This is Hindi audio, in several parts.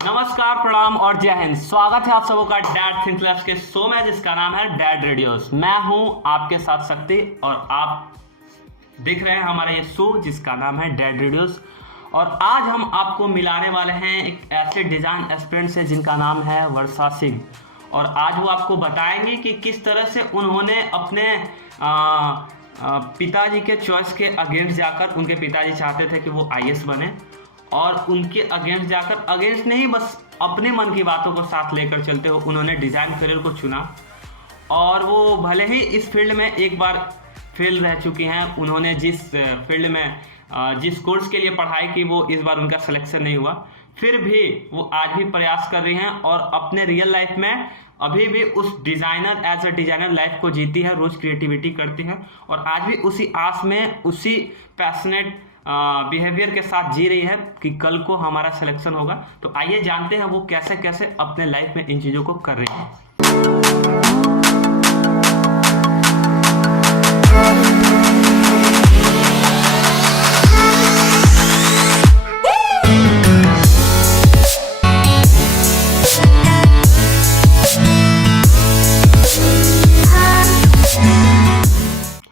नमस्कार, प्रणाम और जय हिंद। स्वागत है आप सबों का डैड थिंक लैब्स के शो में जिसका नाम है डैड रेडियोस। मैं हूं आपके साथ शक्ति और आप देख रहे हैं हमारा ये शो जिसका नाम है डैड रेडियोस। और आज हम आपको मिलाने वाले हैं एक ऐसे डिजाइन एस्पिरेंट से जिनका नाम है वर्षा सिंह। और आज वो आपको बताएंगे कि किस तरह से उन्होंने अपने पिताजी के चॉइस के अगेंस्ट जाकर, उनके पिताजी चाहते थे कि वो आईएएस बने और उनके अगेंस्ट जाकर, अगेंस्ट नहीं बस अपने मन की बातों को साथ लेकर चलते हो उन्होंने डिज़ाइन करियर को चुना। और वो भले ही इस फील्ड में एक बार फेल रह चुकी हैं, उन्होंने जिस फील्ड में जिस कोर्स के लिए पढ़ाई की वो इस बार उनका सिलेक्शन नहीं हुआ, फिर भी वो आज भी प्रयास कर रही हैं और अपने रियल लाइफ में अभी भी उस designer as a designer life को जीती है, रोज़ क्रिएटिविटी करती हैं और आज भी उसी आस में, उसी पैशनेट बिहेवियर के साथ जी रही है कि कल को हमारा सिलेक्शन होगा। तो आइए जानते हैं वो कैसे कैसे अपने लाइफ में इन चीज़ों को कर रही है।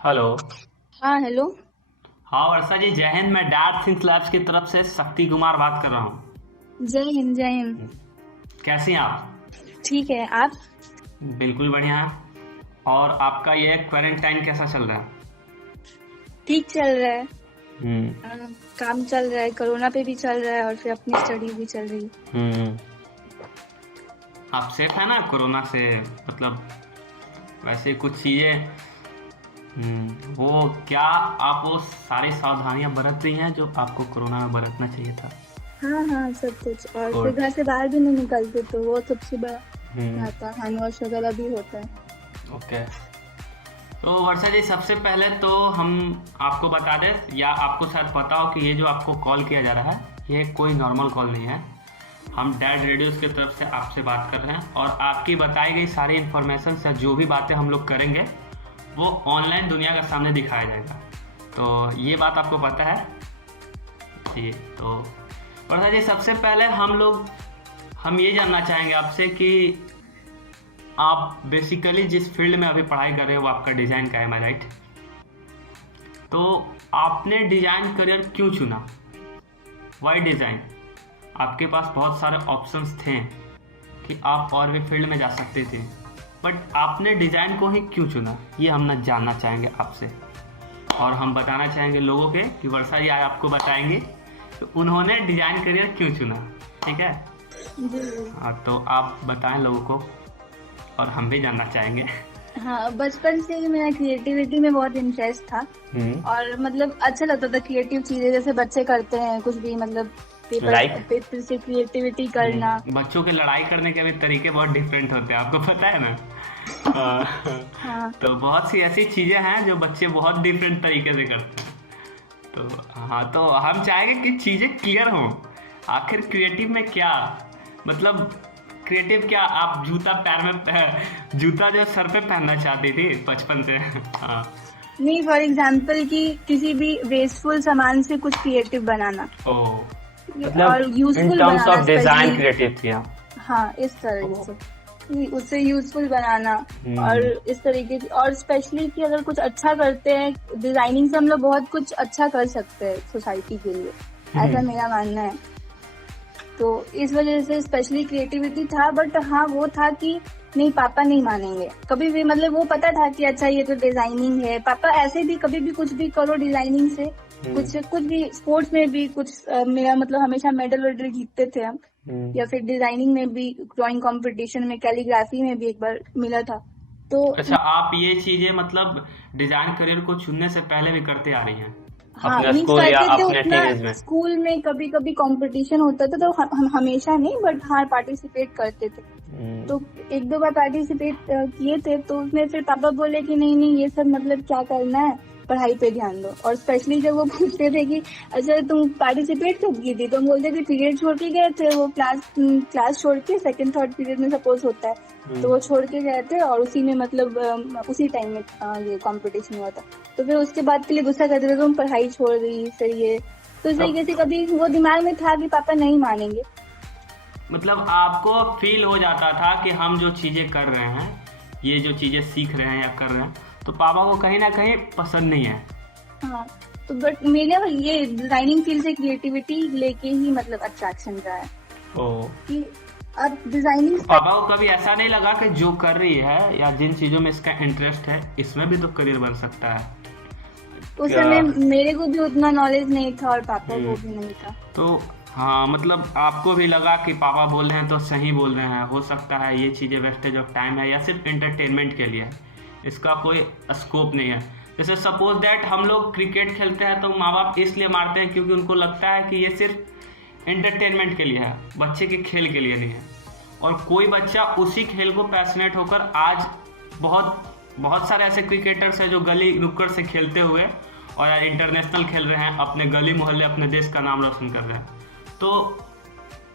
हेलो। हाँ हेलो। हाँ वर्षा जी, जय हिंद। मैं डैड थिंक लैब्स की तरफ से शक्ति कुमार बात कर रहा हूँ। जय हिंद जय हिंद। कैसी हैं आप? ठीक है, आप? बिल्कुल बढ़िया है। और आपका ये क्वारंटाइन कैसा चल रहा है? ठीक चल रहा है। काम चल रहा है, कोरोना पे भी चल रहा है और फिर अपनी स्टडी भी चल रही है। आप सेफ है ना कोरोना से? मतलब वैसे कुछ चीजें वो क्या आप वो सारी सावधानियां बरत रही हैं जो आपको कोरोना में बरतना चाहिए था? हाँ सब कुछ। और फिर घर से बाहर भी नहीं निकलते तो वो सबसे बड़ा आता, हैंड वॉश वगैरह भी होता है। ओके। तो वर्षा जी, सबसे पहले तो हम आपको बता दें, या आपको शायद पता हो कि ये जो आपको कॉल किया जा रहा है ये कोई नॉर्मल कॉल नहीं है। हम डैड रेडियोस की तरफ से आपसे बात कर रहे हैं और आपकी बताई गई सारी इन्फॉर्मेशन से जो भी बातें हम लोग करेंगे वो ऑनलाइन दुनिया के सामने दिखाया जाएगा। तो ये बात आपको पता है जी? तो वर्षा जी, सबसे पहले हम ये जानना चाहेंगे आपसे कि आप बेसिकली जिस फील्ड में अभी पढ़ाई कर रहे हो वो आपका डिज़ाइन का है, राइट? तो आपने डिज़ाइन करियर क्यों चुना? Why design? आपके पास बहुत सारे ऑप्शंस थे कि आप और भी फील्ड में जा सकते थे, बट आपने डिज़ाइन को ही क्यों चुना, ये हम जानना चाहेंगे आपसे। और हम बताना चाहेंगे लोगों के कि वर्षा जी आज आपको बताएंगे तो उन्होंने डिज़ाइन करियर क्यों चुना। ठीक है? हाँ, तो आप बताएं लोगों को और हम भी जानना चाहेंगे। हाँ, बचपन से ही मेरा क्रिएटिविटी में बहुत इंटरेस्ट था और मतलब अच्छा लगता था क्रिएटिव चीजें जैसे बच्चे करते हैं कुछ भी, मतलब पेपर से क्रिएटिविटी करना। बच्चों के लड़ाई करने के भी तरीके बहुत डिफरेंट होते हैं, आपको पता है ना? हाँ। तो बहुत सी ऐसी चीजें हैं जो बच्चे बहुत डिफरेंट तरीके से करते हैं। तो हाँ, तो हम चाहेंगे कि चीजें क्लियर हों। आखिर क्रिएटिव में क्या, मतलब क्रिएटिव क्या? आप जूता जो सर पे पहनना चाहती थी बचपन से? हाँ। नहीं, फॉर एग्जाम्पल कि किसी भी वेस्टफुल सामान से कुछ क्रिएटिव बनाना। मतलब in terms of design creative थी। हाँ, इस तरह से उससे यूजफुल बनाना और इस तरीके की। और स्पेशली कि अगर कुछ अच्छा करते हैं डिजाइनिंग से हम लोग बहुत कुछ अच्छा कर सकते हैं सोसाइटी के लिए, ऐसा मेरा मानना है। तो इस वजह से स्पेशली क्रिएटिविटी था। बट हाँ, वो था कि नहीं, पापा नहीं मानेंगे कभी भी। मतलब वो पता था कि अच्छा ये तो डिजाइनिंग है, पापा ऐसे भी कभी भी कुछ भी करो डिजाइनिंग से, कुछ भी स्पोर्ट्स में भी कुछ मेरा मतलब हमेशा मेडल वेडल जीतते थे हम। या फिर डिजाइनिंग में भी, ड्राइंग कंपटीशन में, कैलीग्राफी में भी एक बार मिला था। तो अच्छा, आप ये चीजें मतलब डिजाइन करियर को चुनने से पहले भी करते आ रही हैं? हाँ, स्कूल में कभी कभी कंपटीशन होता था तो हम हमेशा नहीं बट हाँ पार्टिसिपेट करते थे। तो एक दो बार पार्टिसिपेट किए थे तो उसमें फिर पापा बोले कि नहीं ये सब मतलब क्या करना है, पढ़ाई पे ध्यान दो। और स्पेशली जब वो पूछते थे कि अच्छा तुम पार्टिसिपेट कब की थी, तो हम बोलते थे पीरियड छोड़ के गए थे, वो क्लास छोड़ के सेकंड थर्ड पीरियड में सपोज होता है तो वो छोड़ के गए थे और उसी में मतलब उसी टाइम में ये कंपटीशन हुआ था। तो फिर उसके बाद के लिए गुस्सा करते थे तुम पढ़ाई छोड़ रही, फिर ये तो इस तरीके से कभी वो दिमाग में था कि पापा नहीं मानेंगे। मतलब आपको फील हो जाता था कि हम जो चीज़ें कर रहे हैं, ये जो चीज़ें सीख रहे हैं या कर रहे हैं, तो पापा को कहीं ना कहीं पसंद नहीं है। हाँ, तो बट मेरे ये डिजाइनिंग फील्ड से क्रिएटिविटी लेके ही मतलब अट्रैक्शन रहा है ओ कि अब डिजाइनिंग पापा को कभी ऐसा नहीं लगा कि जो कर रही है या जिन चीज़ों में इसका इंटरेस्ट है, इसमें भी तो करियर बन सकता है? उस क्या? समय मेरे को भी उतना नॉलेज नहीं था और पापा को भी नहीं था। तो हाँ, मतलब आपको भी लगा कि पापा बोल रहे हैं तो सही बोल रहे हैं, हो सकता है ये चीज़ें वेस्टेज ऑफ टाइम है या सिर्फ एंटरटेनमेंट के लिए है, इसका कोई स्कोप नहीं है। जैसे सपोज दैट हम लोग क्रिकेट खेलते हैं तो माँ बाप इसलिए मारते हैं क्योंकि उनको लगता है कि ये सिर्फ एंटरटेनमेंट के लिए है, बच्चे के खेल के लिए नहीं है। और कोई बच्चा उसी खेल को पैशनेट होकर आज बहुत बहुत सारे ऐसे क्रिकेटर्स हैं जो गली नुक्कड़ से खेलते हुए और यार इंटरनेशनल खेल रहे हैं, अपने गली मोहल्ले अपने देश का नाम रोशन कर रहे हैं। तो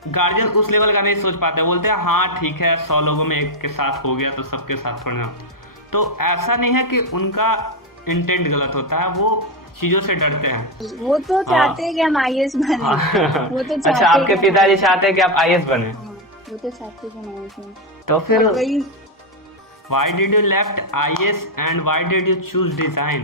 गार्जियन उस लेवल का नहीं सोच पाते, बोलते हैं हाँ ठीक है 100 लोगों में एक के साथ हो गया तो सबके साथ थोड़ा। तो ऐसा नहीं है कि उनका इंटेंट गलत होता है, वो चीजों से डरते हैं। वो तो चाहते हैं कि हम IAS बने। वो तो अच्छा, आपके पिताजी चाहते हैं कि आप IAS बने? वो तो चाहते हैं कि हम IAS बने। तो फिर वही why did you left IAS and why did you choose design?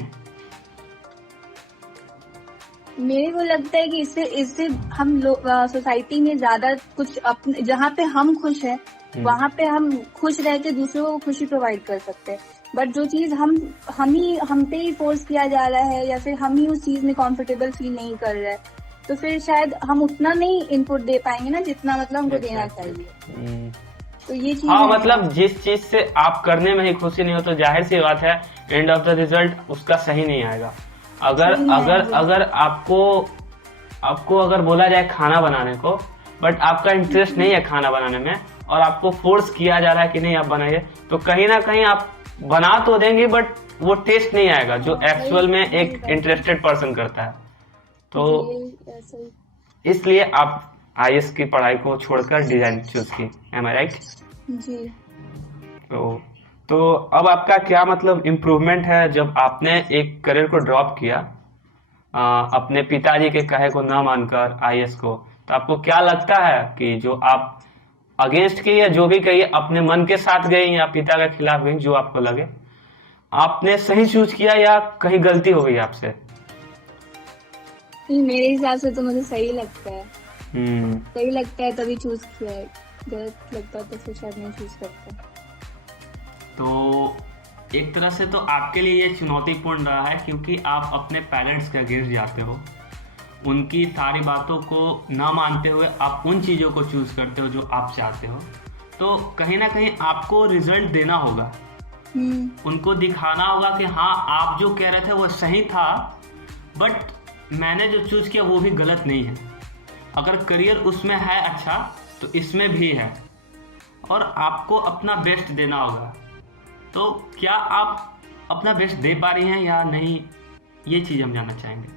मेरे को लगता है कि इससे हम लोग सोसाइटी में ज्यादा कुछ अपने जहाँ पे हम खुश हैं वहाँ पे हम खुश रह के दूसरों को खुशी प्रोवाइड कर सकते हैं। बट जो चीज हम पे ही फोर्स किया जा रहा है या फिर हम ही उस चीज में कंफर्टेबल फील नहीं कर रहे हैं, तो फिर शायद हम उतना नहीं इनपुट दे पाएंगे ना जितना मतलब हमको देना चाहिए। तो ये चीज हाँ, मतलब जिस चीज से आप करने में ही खुशी नहीं हो तो जाहिर सी बात है एंड ऑफ द रिजल्ट उसका सही नहीं आएगा। अगर आपको अगर बोला जाए खाना बनाने को, बट आपका इंटरेस्ट नहीं है खाना बनाने में और आपको फोर्स किया जा रहा है कि नहीं आप बनाइए, तो कहीं ना कहीं आप बना तो देंगे बट वो टेस्ट नहीं आएगा जो एक्चुअल में एक इंटरेस्टेड पर्सन करता है। तो इसलिए आप IAS की पढ़ाई को छोड़कर डिजाइन चूज की, एम आई राइट? जी। तो अब आपका क्या मतलब इम्प्रूवमेंट है जब आपने एक करियर को ड्रॉप किया अपने पिताजी के कहे को न मानकर IAS को, तो आपको क्या लगता है कि जो आप अगेंस्ट की या जो भी कहिए अपने मन के साथ गई या पिता के खिलाफ गई, जो आपको लगे आपने सही चूज किया या कहीं गलती हो गई आपसे? मेरे हिसाब से तो मुझे सही लगता है। सही लगता है तभी चूज किया है, गलत लगता तो फिर शायद नहीं चूज करता। तो एक तरह से तो आपके लिए ये चुनौतीपूर्ण रहा है क्योंकि आप अपने पेरेंट्स के अगेंस्ट जाते हो, उनकी सारी बातों को ना मानते हुए आप उन चीज़ों को चूज करते हो जो आप चाहते हो। तो कहीं ना कहीं आपको रिजल्ट देना होगा, उनको दिखाना होगा कि हाँ आप जो कह रहे थे वो सही था, बट मैंने जो चूज किया वो भी गलत नहीं है। अगर करियर उसमें है अच्छा तो इसमें भी है, और आपको अपना बेस्ट देना होगा। तो क्या आप अपना बेस्ट दे पा रही हैं या नहीं, ये चीज़ हम जानना चाहेंगे।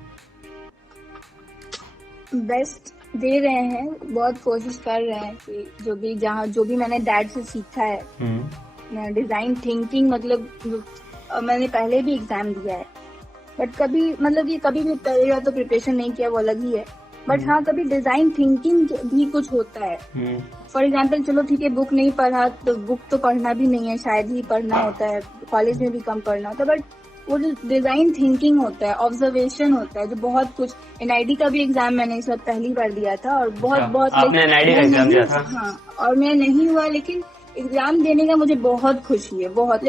बेस्ट दे रहे हैं, बहुत कोशिश कर रहे हैं कि जो भी मैंने डैड से सीखा है डिजाइन थिंकिंग, मतलब मैंने पहले भी एग्जाम दिया है बट कभी भी पहले तो प्रिपरेशन नहीं किया, वो अलग ही है। बट हाँ, कभी डिजाइन थिंकिंग भी कुछ होता है। फॉर एग्जाम्पल चलो ठीक है, बुक नहीं पढ़ा तो बुक तो पढ़ना भी नहीं है, शायद ही पढ़ना होता है, कॉलेज में भी कम पढ़ना होता है, बट वो जो डिजाइन थिंकिंग होता है, ऑब्जर्वेशन होता है, जो बहुत कुछ NID का भी एग्जाम मैंने इस वक्त पहली बार दिया था और बहुत आपने NID का एग्जाम दिया था? हाँ, और मैं नहीं हुआ, लेकिन एग्जाम देने का मुझे बहुत खुशी है, बहुत।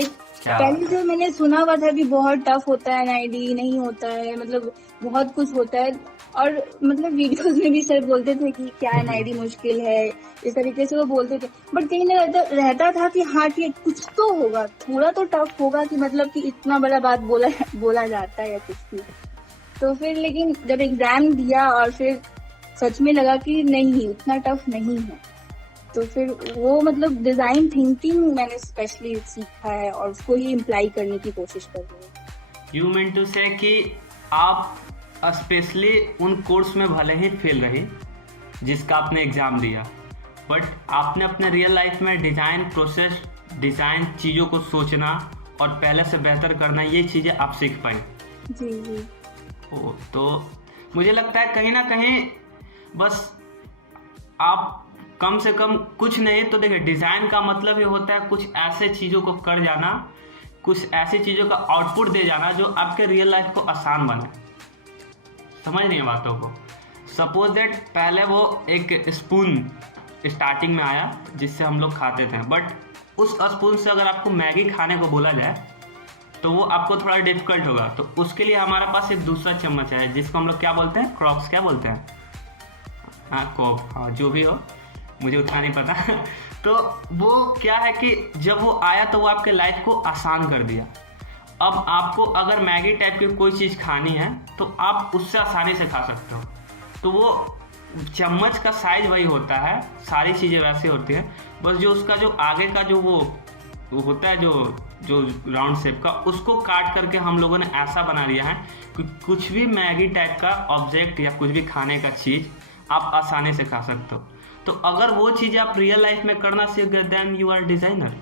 पहले जो मैंने सुना हुआ था कि बहुत टफ होता है NID, नहीं होता है, मतलब बहुत कुछ होता है, और मतलब वीडियोस में भी सर बोलते थे कि क्या NID मुश्किल है, इस तरीके से वो बोलते थे। बट कहीं ना रहता था कि हाँ ठीक कुछ तो होगा, थोड़ा तो टफ होगा, कि मतलब कि इतना बड़ा बात बोला जाता है या कुछ भी। तो फिर लेकिन जब एग्जाम दिया और फिर सच में लगा कि नहीं, उतना टफ नहीं है, तो फिर वो मतलब डिजाइन थिंकिंग मैंने स्पेशली सीखा है और उसको ही इम्प्लाई करने की कोशिश कर रही हूँ। यू मीन टू से कि आप स्पेशली उन कोर्स में भले ही फेल रही जिसका आपने एग्जाम दिया, बट आपने अपने रियल लाइफ में डिजाइन प्रोसेस, डिजाइन चीज़ों को सोचना और पहले से बेहतर करना, ये चीज़ें आप सीख पाई। जी। तो मुझे लगता है कहीं ना कहीं बस आप कम से कम कुछ नहीं तो देखिए, डिज़ाइन का मतलब ये होता है कुछ ऐसे चीज़ों को कर जाना, कुछ ऐसी चीज़ों का आउटपुट दे जाना जो आपके रियल लाइफ को आसान बने। समझ नहीं है बातों को। सपोज दैट पहले वो एक स्पून स्टार्टिंग में आया जिससे हम लोग खाते थे, बट उस स्पून से अगर आपको मैगी खाने को बोला जाए तो वो आपको थोड़ा डिफिकल्ट होगा। तो उसके लिए हमारे पास एक दूसरा चम्मच है जिसको हम लोग क्या बोलते हैं, क्रॉक्स क्या बोलते हैं, हाँ कॉप, हाँ जो भी हो, मुझे उतना नहीं पता तो वो क्या है कि जब वो आया तो वो आपके लाइफ को आसान कर दिया। अब आपको अगर मैगी टाइप की कोई चीज़ खानी है तो आप उससे आसानी से खा सकते हो। तो वो चम्मच का साइज वही होता है, सारी चीज़ें वैसे होती हैं, बस जो उसका जो आगे का जो वो होता है जो राउंड शेप का, उसको काट करके हम लोगों ने ऐसा बना लिया है कि कुछ भी मैगी टाइप का ऑब्जेक्ट या कुछ भी खाने का चीज़ आप आसानी से खा सकते हो। तो अगर वो चीज़ आप रियल लाइफ में करना सीख गए देन यू आर डिज़ाइनर।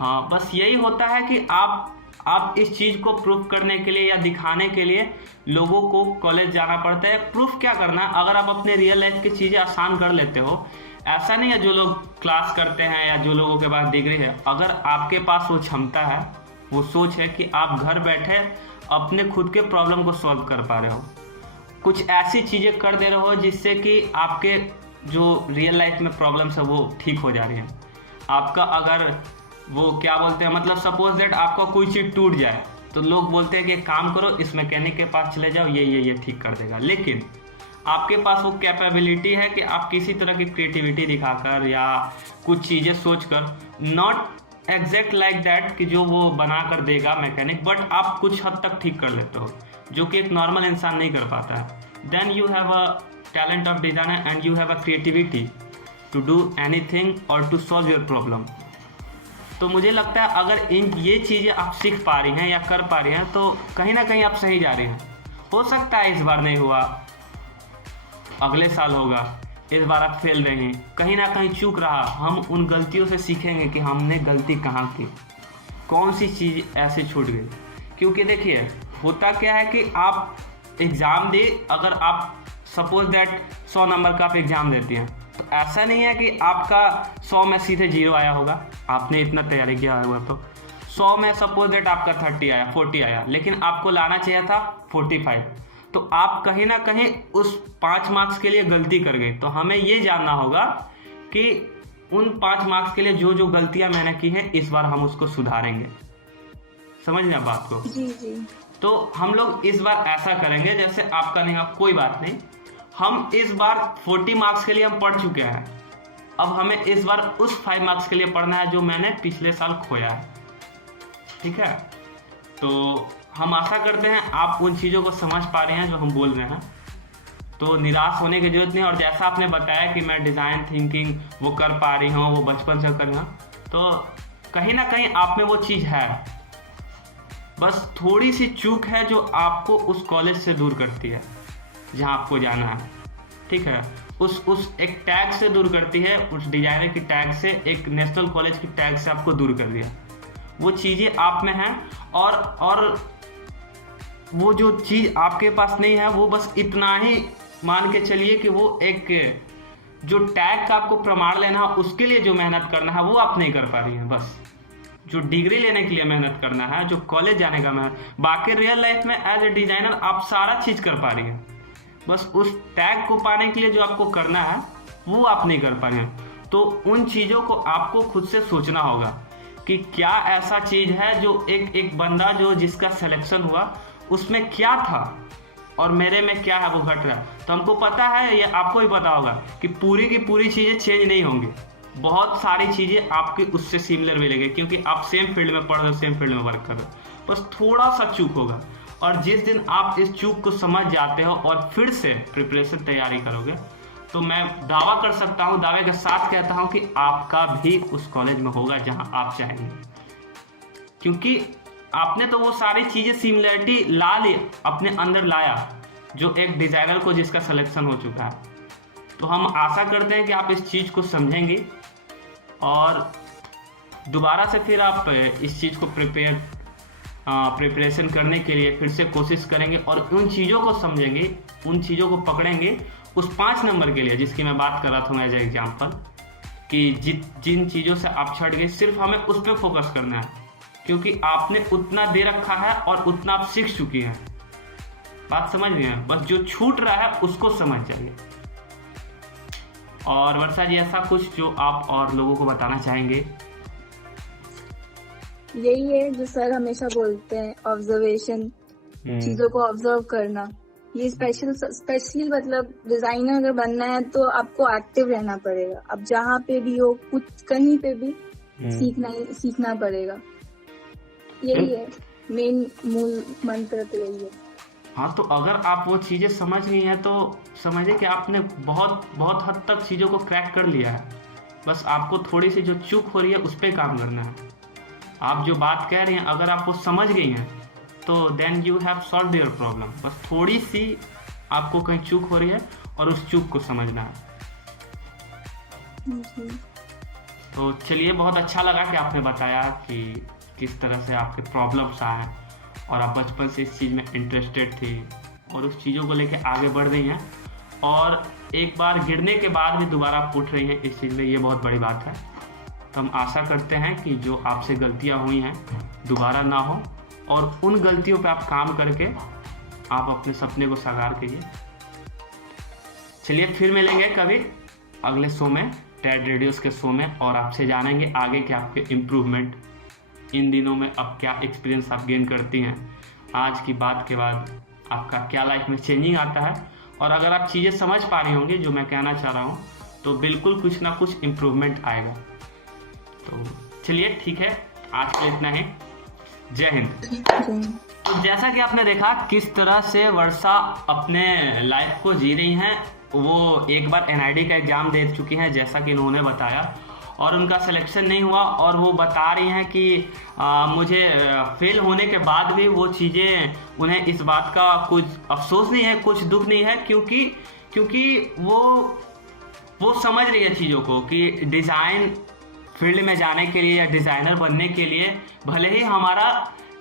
हाँ, बस यही होता है कि आप इस चीज़ को प्रूफ करने के लिए या दिखाने के लिए लोगों को कॉलेज जाना पड़ता है। प्रूफ क्या करना, अगर आप अपने रियल लाइफ की चीज़ें आसान कर लेते हो, ऐसा नहीं है जो लोग क्लास करते हैं या जो लोगों के पास डिग्री है, अगर आपके पास वो क्षमता है, वो सोच है कि आप घर बैठे अपने खुद के प्रॉब्लम को सॉल्व कर पा रहे हो, कुछ ऐसी चीज़ें कर दे रहे हो जिससे कि आपके जो रियल लाइफ में प्रॉब्लम्स है वो ठीक हो जा रही हैं। आपका अगर वो क्या बोलते हैं, मतलब सपोज दैट आपका कोई चीज़ टूट जाए तो लोग बोलते हैं कि एक काम करो, इस मैकेनिक के पास चले जाओ, ये ठीक कर देगा। लेकिन आपके पास वो कैपेबिलिटी है कि आप किसी तरह की क्रिएटिविटी दिखाकर या कुछ चीज़ें सोचकर, नॉट एग्जैक्ट लाइक दैट कि जो वो बना कर देगा मैकेनिक, बट आप कुछ हद तक ठीक कर लेते हो जो कि एक नॉर्मल इंसान नहीं कर पाता है। Then you have a talent of designer and you have a creativity to do anything और टू सॉल्व योर प्रॉब्लम। तो मुझे लगता है अगर ये चीज़ें आप सीख पा रही हैं या कर पा रही हैं तो कहीं ना कहीं आप सही जा रही हैं। हो सकता है इस बार नहीं हुआ, अगले साल होगा, इस बार आप फेल रहे हैं, कहीं ना कहीं चूक रहा, हम उन गलतियों से सीखेंगे कि हमने गलती कहाँ की, कौन सी चीज़ ऐसे छूट गई। क्योंकि देखिए होता क्या है कि आप एग्ज़ाम दे, अगर आप सपोज दैट 100 नंबर का आप एग्ज़ाम देती हैं तो ऐसा नहीं है कि आपका 100 में सीधे 0 आया होगा, आपने इतना तैयारी किया होगा तो 100 में सपोज दैट आपका 30 आया, 40 आया, लेकिन आपको लाना चाहिए था 45, तो आप कहीं ना कहीं उस 5 मार्क्स के लिए गलती कर गए। तो हमें ये जानना होगा कि उन 5 मार्क्स के लिए जो जो गलतियां मैंने की हैं इस बार हम उसको सुधारेंगे। समझ लें बात को। जी जी। तो हम लोग इस बार ऐसा करेंगे, जैसे आपका नहीं है कोई बात नहीं, हम इस बार 40 मार्क्स के लिए हम पढ़ चुके हैं, अब हमें इस बार उस 5 मार्क्स के लिए पढ़ना है जो मैंने पिछले साल खोया है। ठीक है, तो हम आशा करते हैं आप उन चीज़ों को समझ पा रहे हैं जो हम बोल रहे हैं, तो निराश होने की जरूरत नहीं। और जैसा आपने बताया कि मैं डिज़ाइन थिंकिंग वो कर पा रही हूँ, वो बचपन से कर रही हूँ, तो कहीं ना कहीं आप में वो चीज़ है, बस थोड़ी सी चूक है जो आपको उस कॉलेज से दूर करती है जहाँ आपको जाना है। ठीक है, उस एक टैग से दूर करती है, उस डिजाइनर की टैग से, एक नेशनल कॉलेज की टैग से आपको दूर कर दिया। वो चीज़ें आप में हैं और वो जो चीज़ आपके पास नहीं है वो बस इतना ही मान के चलिए कि वो एक जो टैग का आपको प्रमाण लेना है उसके लिए जो मेहनत करना है वो आप नहीं कर पा रही हैं। बस जो डिग्री लेने के लिए मेहनत करना है, जो कॉलेज जाने का मेहनत, बाकी रियल लाइफ में एज ए डिजाइनर आप सारा चीज़ कर पा रही हैं, बस उस टैग को पाने के लिए जो आपको करना है वो आप नहीं कर पा रहे हैं। तो उन चीज़ों को आपको खुद से सोचना होगा कि क्या ऐसा चीज़ है जो एक बंदा जो जिसका सिलेक्शन हुआ उसमें क्या था और मेरे में क्या है वो घट रहा है। तो हमको पता है, ये आपको भी पता होगा कि पूरी की पूरी चीज़ें चेंज नहीं होंगी, बहुत सारी चीज़ें आपकी उससे सिमिलर मिलेंगी क्योंकि आप सेम फील्ड में पढ़ रहे हो, सेम फील्ड में वर्क कर रहे हो, बस थोड़ा सा चूक होगा। और जिस दिन आप इस चूक को समझ जाते हो और फिर से प्रिपरेशन तैयारी करोगे तो मैं दावा कर सकता हूँ, दावे के साथ कहता हूँ कि आपका भी उस कॉलेज में होगा जहाँ आप चाहेंगे, क्योंकि आपने तो वो सारी चीज़ें सिमिलरिटी ला ली, अपने अंदर लाया जो एक डिज़ाइनर को जिसका सिलेक्शन हो चुका है। तो हम आशा करते हैं कि आप इस चीज़ को समझेंगे और दोबारा से फिर आप इस चीज़ को प्रिपरेशन करने के लिए फिर से कोशिश करेंगे और उन चीज़ों को समझेंगे, उन चीज़ों को पकड़ेंगे उस 5 नंबर के लिए जिसकी मैं बात कर रहा था एज एग्जाम्पल, कि जिन चीज़ों से आप छट गए सिर्फ हमें उस पर फोकस करना है, क्योंकि आपने उतना दे रखा है और उतना आप सीख चुकी हैं। बात समझ रही हैं? बस जो छूट रहा है उसको समझ जाइए। और वर्षा जी ऐसा कुछ जो आप और लोगों को बताना चाहेंगे? यही है जो सर हमेशा बोलते हैं, ऑब्जर्वेशन, चीजों को ऑब्जर्व करना। ये स्पेशली मतलब डिजाइनर अगर बनना है तो आपको एक्टिव रहना पड़ेगा। अब जहाँ पे भी हो, कुछ कहीं पे भी सीखना पड़ेगा। यही है मेन मूल मंत्र, तो यही है। हाँ, तो अगर आप वो चीज़ें समझ गई हैं तो समझिए कि आपने बहुत बहुत हद तक चीज़ों को क्रैक कर लिया है। बस आपको थोड़ी सी जो चूक हो रही है उस पर काम करना है। आप जो बात कह रही हैं अगर आप वो समझ गई हैं तो then you have solve your problem. बस थोड़ी सी आपको कहीं चूक हो रही है और उस चूक को समझना है। तो चलिए, बहुत अच्छा लगा कि आपने बताया कि किस तरह से आपके प्रॉब्लम्स आए और आप बचपन से इस चीज़ में इंटरेस्टेड थी और उस चीज़ों को लेके आगे बढ़ रही हैं, और एक बार गिरने के बाद भी दोबारा आप उठ रही हैं इस चीज़ में, ये बहुत बड़ी बात है। तो हम आशा करते हैं कि जो आपसे गलतियां हुई हैं दोबारा ना हो, और उन गलतियों पे आप काम करके आप अपने सपने को साकार कीजिए। चलिए, फिर मिलेंगे कभी अगले शो में, टैड रेडियोस के शो में, और आपसे जानेंगे आगे के आपके इम्प्रूवमेंट, इन दिनों में अब क्या एक्सपीरियंस आप गेन करती हैं, आज की बात के बाद आपका क्या लाइफ में चेंजिंग आता है। और अगर आप चीज़ें समझ पा रही होंगी जो मैं कहना चाह रहा हूँ तो बिल्कुल कुछ ना कुछ इम्प्रूवमेंट आएगा। तो चलिए, ठीक है, आज के इतना ही। जय हिंद। तो जैसा कि आपने देखा किस तरह से वर्षा अपने लाइफ को जी रही हैं। वो एक बार NID का एग्ज़ाम दे चुकी हैं जैसा कि उन्होंने बताया, और उनका सिलेक्शन नहीं हुआ, और वो बता रही हैं कि मुझे फेल होने के बाद भी वो चीज़ें, उन्हें इस बात का कुछ अफसोस नहीं है, कुछ दुख नहीं है, क्योंकि वो समझ रही है चीज़ों को कि डिज़ाइन फील्ड में जाने के लिए या डिज़ाइनर बनने के लिए भले ही हमारा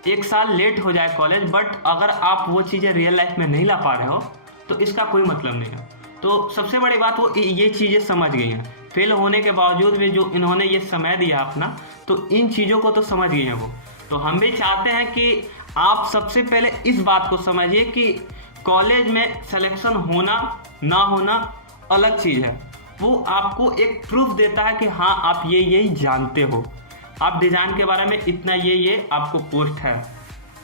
1 साल लेट हो जाए कॉलेज, बट अगर आप वो चीज़ें रियल लाइफ में नहीं ला पा रहे हो तो इसका कोई मतलब नहीं है। तो सबसे बड़ी बात वो ये चीज़ें समझ गई हैं। फेल होने के बावजूद भी जो इन्होंने ये समय दिया अपना, तो इन चीज़ों को तो समझ गई हैं वो। तो हम भी चाहते हैं कि आप सबसे पहले इस बात को समझिए कि कॉलेज में सिलेक्शन होना ना होना अलग चीज़ है। वो आपको एक प्रूफ देता है कि हाँ, आप ये जानते हो, आप डिज़ाइन के बारे में इतना ये आपको पोस्ट है,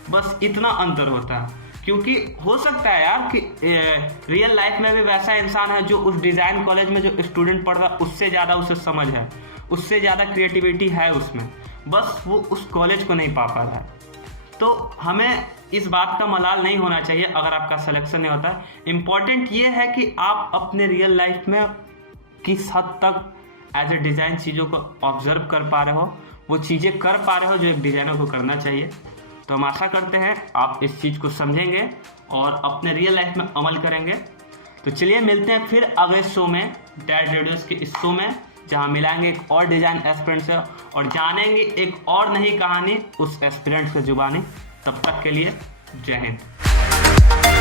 बस इतना अंतर होता है। क्योंकि हो सकता है यार कि रियल लाइफ में भी वैसा इंसान है जो उस डिज़ाइन कॉलेज में जो स्टूडेंट पढ़ रहा है उससे ज़्यादा उसे समझ है, उससे ज़्यादा क्रिएटिविटी है उसमें, बस वो उस कॉलेज को नहीं पा पाता है। तो हमें इस बात का मलाल नहीं होना चाहिए अगर आपका सिलेक्शन नहीं होता है। इम्पॉर्टेंट ये है कि आप अपने रियल लाइफ में किस हद तक एज ए डिज़ाइन चीज़ों को ऑब्जर्व कर पा रहे हो, वो चीज़ें कर पा रहे हो जो एक डिज़ाइनर को करना चाहिए। तो हम आशा करते हैं आप इस चीज़ को समझेंगे और अपने रियल लाइफ में अमल करेंगे। तो चलिए, मिलते हैं फिर अगले शो में, टैड रेडियोस के इस शो में, जहां मिलाएंगे एक और डिज़ाइन एस्पिरेंट से और जानेंगे एक और नई कहानी उस एस्पिरेंट से जुबानी। तब तक के लिए जय हिंद।